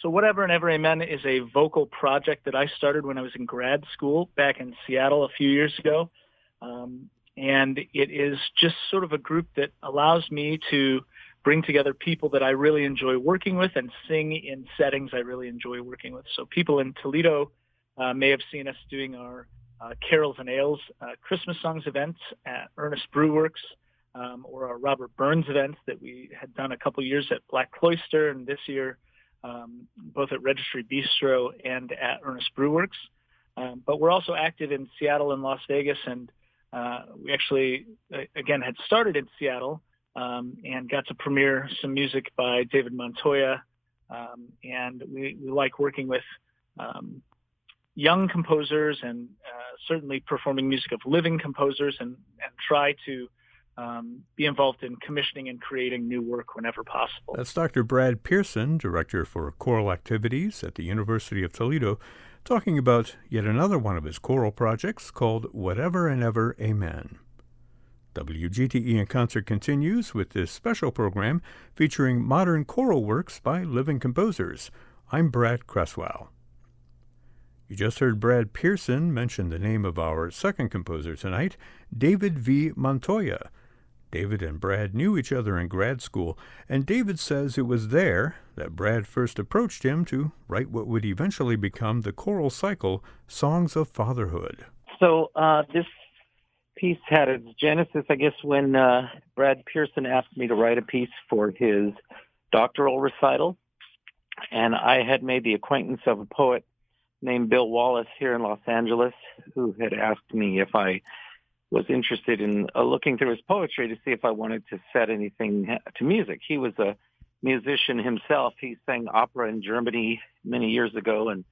So Whateverandeveramen is a vocal project that I started when I was in grad school back in Seattle a few years ago. And it is just sort of a group that allows me to bring together people that I really enjoy working with and sing in settings I really enjoy working with. So people in Toledo may have seen us doing our Carols and Ales Christmas songs events at Ernest Brewworks, or our Robert Burns events that we had done a couple years at Black Cloister, and this year both at Registry Bistro and at Ernest Brewworks. But we're also active in Seattle and Las Vegas, and we actually, again, had started in Seattle and got to premiere some music by David Montoya. And we like working with young composers and certainly performing music of living composers, and try to be involved in commissioning and creating new work whenever possible. That's Dr. Brad Pierson, Director for Choral Activities at the University of Toledo, talking about yet another one of his choral projects called Whateverandeveramen. WGTE in Concert continues with this special program featuring modern choral works by living composers. I'm Brad Cresswell. You just heard Brad Pierson mention the name of our second composer tonight, David V. Montoya. David and Brad knew each other in grad school, and David says it was there that Brad first approached him to write what would eventually become the choral cycle, Songs of Fatherhood. So this piece had its genesis, I guess, when Brad Pierson asked me to write a piece for his doctoral recital, and I had made the acquaintance of a poet named Bill Wallis here in Los Angeles, who had asked me if I was interested in looking through his poetry to see if I wanted to set anything to music. He was a musician himself. He sang opera in Germany many years ago, and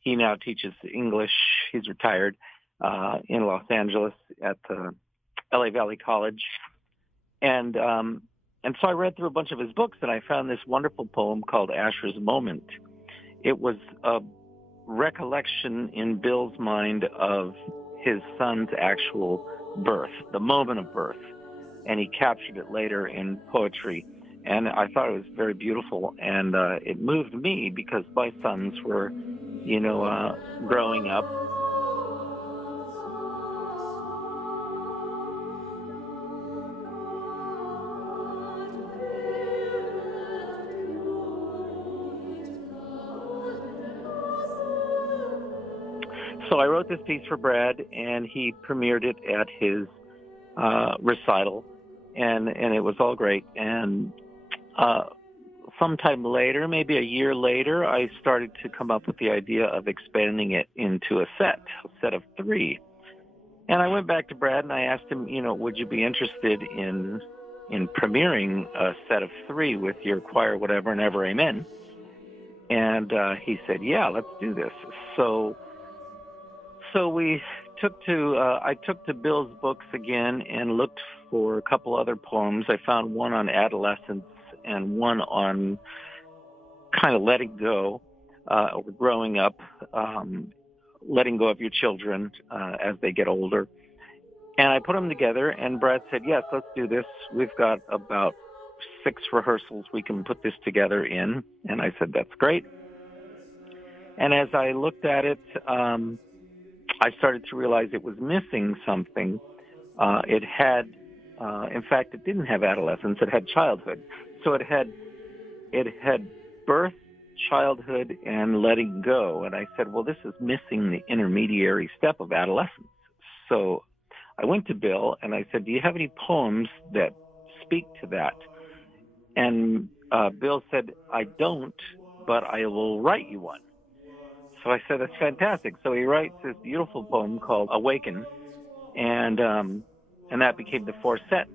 he now teaches English. He's retired in Los Angeles at the LA Valley College. And so I read through a bunch of his books, and I found this wonderful poem called Asher's Moment. It was a recollection in Bill's mind of his son's actual birth, the moment of birth, and he captured it later in poetry. And I thought it was very beautiful, and it moved me because my sons were, growing up. So I wrote this piece for Brad, and he premiered it at his recital, and it was all great. And sometime later, maybe a year later, I started to come up with the idea of expanding it into a set of 3. And I went back to Brad and I asked him, would you be interested in premiering a set of 3 with your choir, Whateverandeveramen? And he said, yeah, let's do this. So I took to Bill's books again and looked for a couple other poems. I found one on adolescence and one on kind of letting go, or growing up, letting go of your children as they get older. And I put them together, and Brad said, yes, let's do this. We've got about 6 rehearsals we can put this together in. And I said, that's great. And as I looked at it, I started to realize it was missing something. It had, in fact, it didn't have adolescence. It had childhood. So it had birth, childhood, and letting go. And I said, well, this is missing the intermediary step of adolescence. So I went to Bill and I said, do you have any poems that speak to that? And Bill said, I don't, but I will write you one. So I said, that's fantastic. So he writes this beautiful poem called Awaken, and that became the 4th set.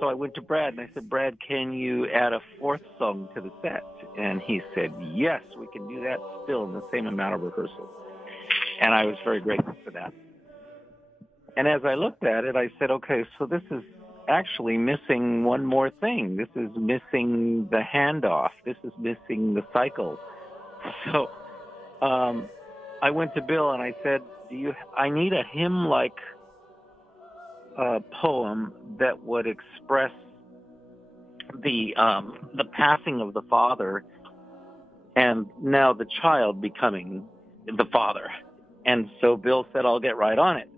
So I went to Brad and I said, Brad, can you add a 4th song to the set? And he said, yes, we can do that still in the same amount of rehearsal. And I was very grateful for that. And as I looked at it, I said, okay, so this is actually missing one more thing. This is missing the handoff. This is missing the cycle. So I went to Bill and I said, I need a hymn like poem that would express the passing of the father, and now the child becoming the father. And so Bill said, "I'll get right on it."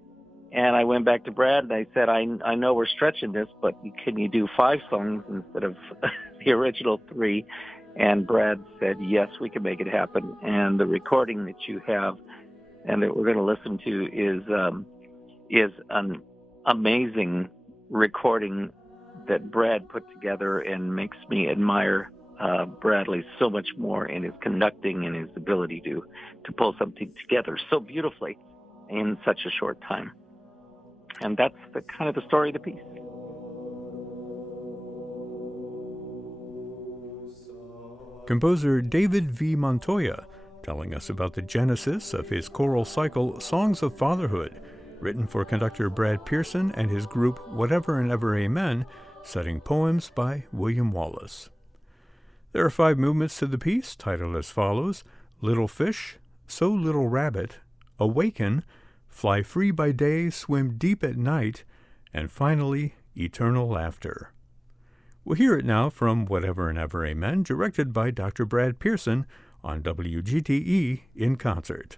And I went back to Brad and I said, I know we're stretching this, but can you do 5 songs instead of the original 3? And Brad said, yes, we can make it happen. And the recording that you have and that we're going to listen to is an amazing recording that Brad put together, and makes me admire Bradley so much more in his conducting and his ability to pull something together so beautifully in such a short time. And that's the kind of the story of the piece. Composer David V. Montoya telling us about the genesis of his choral cycle Songs of Fatherhood, written for conductor Brad Pierson and his group Whateverandeveramen, setting poems by William Wallis. There are 5 movements to the piece, titled as follows: Little Fish, So Little Rabbit, Awaken, Fly Free by Day, Swim Deep at Night, and finally, Eternal Laughter. We'll hear it now from Whateverandeveramen, directed by Dr. Brad Pierson on WGTE in concert.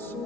So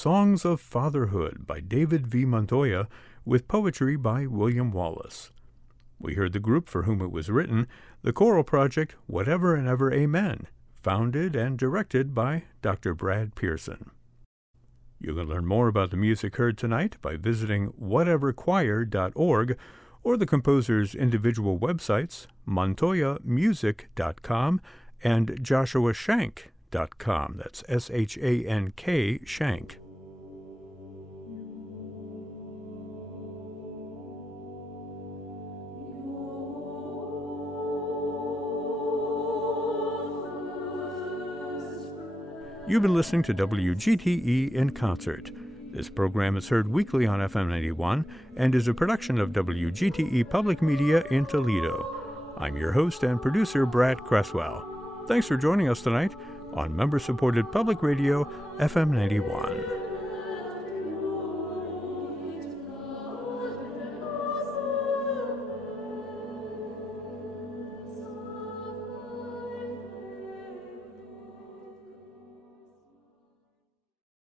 Songs of Fatherhood by David V. Montoya, with poetry by William Wallis. We heard the group for whom it was written, the choral project Whateverandeveramen, founded and directed by Dr. Brad Pierson. You can learn more about the music heard tonight by visiting whateverchoir.org or the composer's individual websites, montoyamusic.com and joshuashank.com. That's S-H-A-N-K, Shank. You've been listening to WGTE in Concert. This program is heard weekly on FM 91 and is a production of WGTE Public Media in Toledo. I'm your host and producer, Brad Cresswell. Thanks for joining us tonight on member-supported public radio, FM 91.